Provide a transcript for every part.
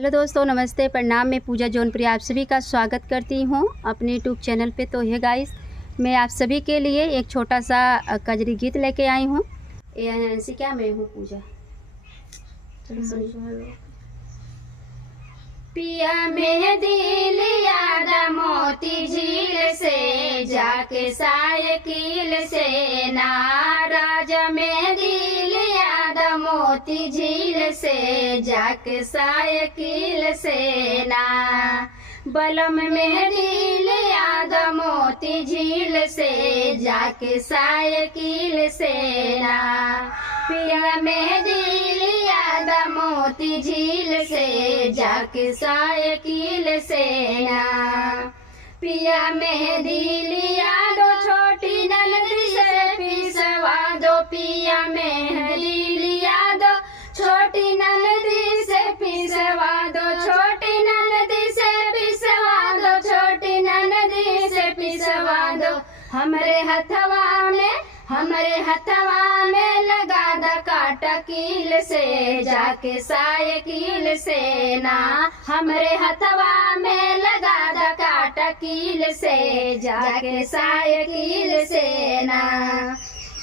Hello दोस्तों, नमस्ते, प्रणाम। मैं पूजा जौनपुरी आप सभी का स्वागत करती हूँ अपने यूट्यूब चैनल पे। तो ये गाइस, मैं आप सभी के लिए एक छोटा सा कजरी गीत लेके आई हूँ। ऐसी क्या मैं हूँ पूजा। पिया मेहदी लिया मोती झील से, जाके साइकिल से नाराज मेहदी लिया मोती झील से, जाके साइकिल से ना बलम मेहदी लिया मोती झील से, जाके साइकिल से ना पिया मेहदी लिया मोती झील से, जाके साइकिल से ना पिया मेहदी लिया दो छोटी ननदी से पिसवा दो, पिया मेहदी लिया दो छोटी ननदी से पिसवा दो, छोटी ननदी से पिसवा दो, छोटी ननदी से पिसवा दो। हमरे हथवा में लगा द काटा कील से, जाके साइकिल से ना हमरे हथवा में लगा द काटा कील से, जाके साइकिल से ना।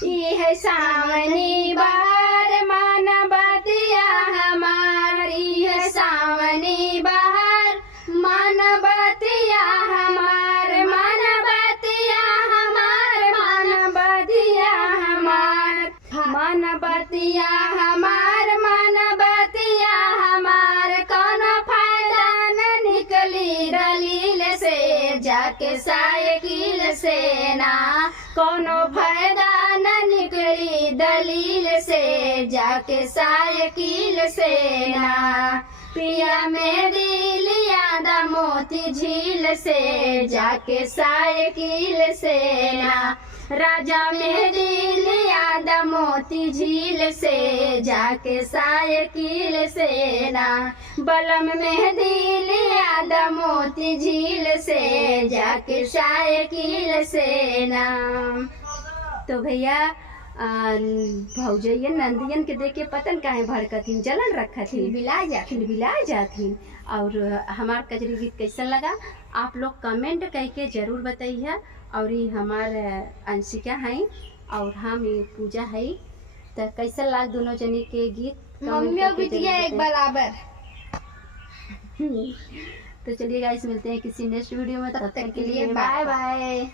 ये सावनी बहार माना बतिया हमारी है, सावनी बहार माना बतिया हमार, माना बतिया हमार, माना बतिया हमार, माना बतिया हमार, माना बतिया हमार। कौनो फायदा न निकली दलील से, जाके साइकिल से ना कौनो फायदा न निकली दलील से, जाके साइकिल से ना पिया मेहदी लिया मोती झील से, जाके साइकिल से ना राजा मेहदी लिया मोती झील से, जाके साइकिल से ना बलम मेहदी लिया मोती झील से, जाके साइकिल से ना। तो भैया भौजैया नंदियन के देख के पतन काहे भड़कथिन, जलन रखथिन, बिला जाथिन। और हमार कजरी गीत कैसा लगा आप लोग कमेंट करके जरूर बताइए। और ये हमार अंशिका हैं और हम पूजा है। तो कैसा लगा दोनों जनी के गीत मम्मी बिटिया एक बराबर। तो चलिए गाइस, मिलते हैं किसी नेक्स्ट वीडियो में, तब तक के लिए बाय बाय।